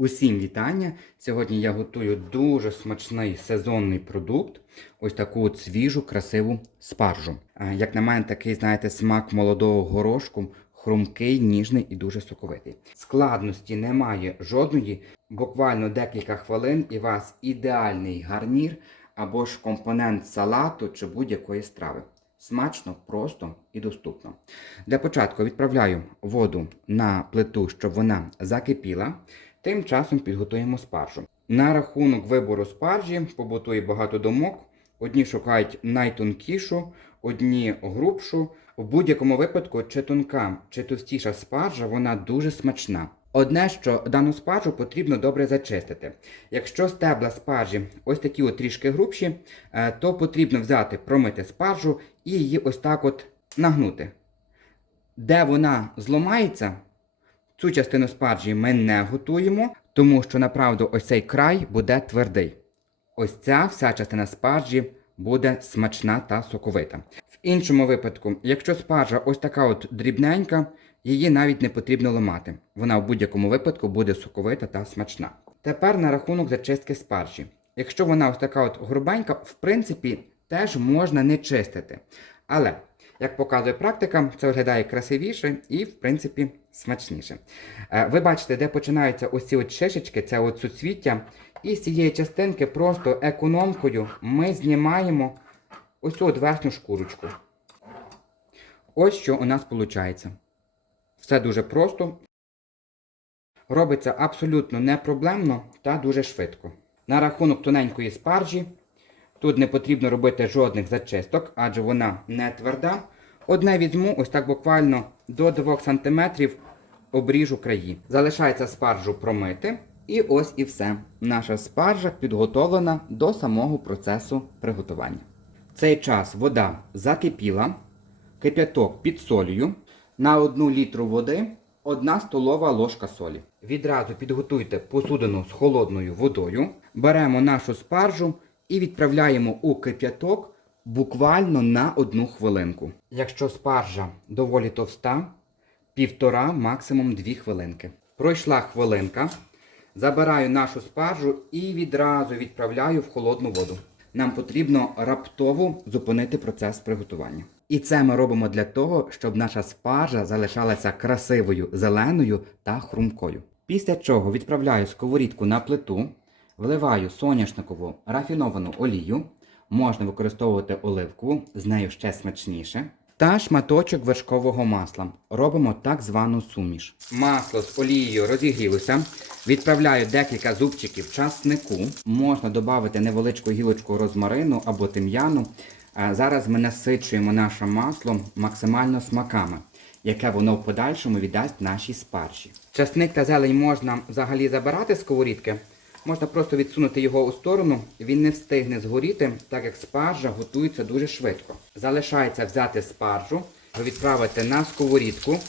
Усім вітання! Сьогодні я готую дуже смачний сезонний продукт. Ось таку от свіжу, красиву спаржу. Як на мене, такий, знаєте, смак молодого горошку, хрумкий, ніжний і дуже соковитий. Складності немає жодної. Буквально декілька хвилин і у вас ідеальний гарнір або ж компонент салату чи будь-якої страви. Смачно, просто і доступно. Для початку відправляю воду на плиту, щоб вона закипіла. Тим часом підготуємо спаржу. На рахунок вибору спаржі побутує багато думок. Одні шукають найтонкішу, одні грубшу. У будь-якому випадку, чи тонка, чи товстіша спаржа, вона дуже смачна. Одне, що дану спаржу потрібно добре зачистити. Якщо стебла спаржі ось такі от трішки грубші, е, то потрібно взяти, промити спаржу і її ось так от нагнути. Де вона зламається, цю частину спаржі ми не готуємо, тому що направду ось цей край буде твердий. Ось ця вся частина спаржі буде смачна та соковита. В іншому випадку, якщо спаржа ось така от дрібненька, її навіть не потрібно ламати. Вона в будь-якому випадку буде соковита та смачна. Тепер на рахунок зачистки спаржі. Якщо вона ось така от грубенька, в принципі, теж можна не чистити. Але, як показує практика, це виглядає красивіше і, в принципі, смачніше. Е, Ви бачите, де починаються ось от шишечки, це от суцвіття. І з цієї частинки просто економкою ми знімаємо ось от верхню шкурочку. Ось що у нас виходить. Все дуже просто. Робиться абсолютно непроблемно та дуже швидко. На рахунок тоненької спаржі тут не потрібно робити жодних зачисток, адже вона не тверда. Одне візьму, ось так буквально до 2 см обріжу краї. Залишається спаржу промити. І ось і все. Наша спаржа підготовлена до самого процесу приготування. В цей час вода закипіла, кип'яток під солью. На 1 літру води 1 столова ложка солі. Відразу підготуйте посудину з холодною водою. Беремо нашу спаржу і відправляємо у кип'яток буквально на одну хвилинку. Якщо спаржа доволі товста, півтора, максимум дві хвилинки. Пройшла хвилинка. Забираю нашу спаржу і відразу відправляю в холодну воду. Нам потрібно раптово зупинити процес приготування. І це ми робимо для того, щоб наша спаржа залишалася красивою, зеленою та хрумкою. Після чого відправляю сковорідку на плиту, вливаю соняшникову рафіновану олію, можна використовувати оливку, з нею ще смачніше. Та шматочок вершкового масла. Робимо так звану суміш. Масло з олією розігрілося. Відправляю декілька зубчиків часнику. Можна додати невеличку гілочку розмарину або тим'яну. Зараз ми насичуємо наше масло максимально смаками, яке воно в подальшому віддасть нашій спаржі. Часник та зелень можна взагалі забирати з сковорідки. Можна просто відсунути його у сторону, він не встигне згоріти, так як спаржа готується дуже швидко. Залишається взяти спаржу, відправити на сковорідку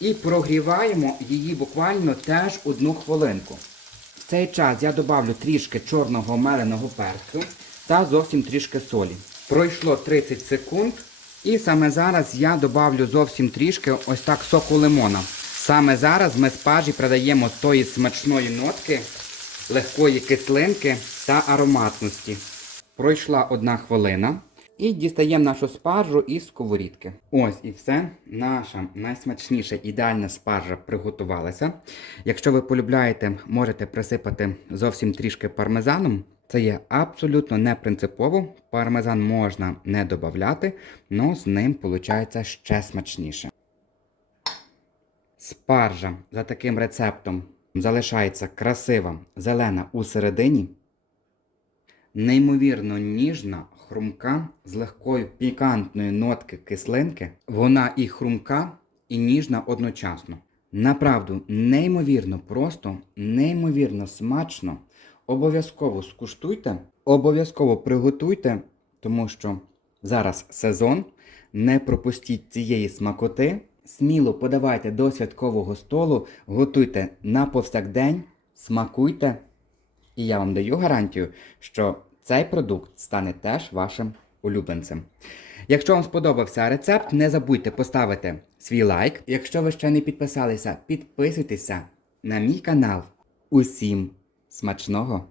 і прогріваємо її буквально теж одну хвилинку. В цей час я добавлю трішки чорного меленого перцю та зовсім трішки солі. Пройшло 30 секунд, і саме зараз я добавлю зовсім трішки ось так соку лимона. Саме зараз ми спаржі придаємо тої смачної нотки, легкої кислинки та ароматності. Пройшла одна хвилина. І дістаємо нашу спаржу із сковорідки. Ось і все. Наша найсмачніша ідеальна спаржа приготувалася. Якщо ви полюбляєте, можете присипати зовсім трішки пармезаном. Це є абсолютно не принципово. Пармезан можна не додати, але з ним виходить ще смачніше. Спаржа за таким рецептом залишається красива, зелена у середині, неймовірно ніжна, хрумка з легкою пікантною нотки кислинки. Вона і хрумка, і ніжна одночасно. Направду, неймовірно просто, неймовірно смачно. Обов'язково скуштуйте, обов'язково приготуйте, тому що зараз сезон. Не пропустіть цієї смакоти. Сміло подавайте до святкового столу, готуйте на повсякдень, смакуйте. І я вам даю гарантію, що цей продукт стане теж вашим улюбленцем. Якщо вам сподобався рецепт, не забудьте поставити свій лайк. Якщо ви ще не підписалися, підписуйтеся на мій канал. усім смачного!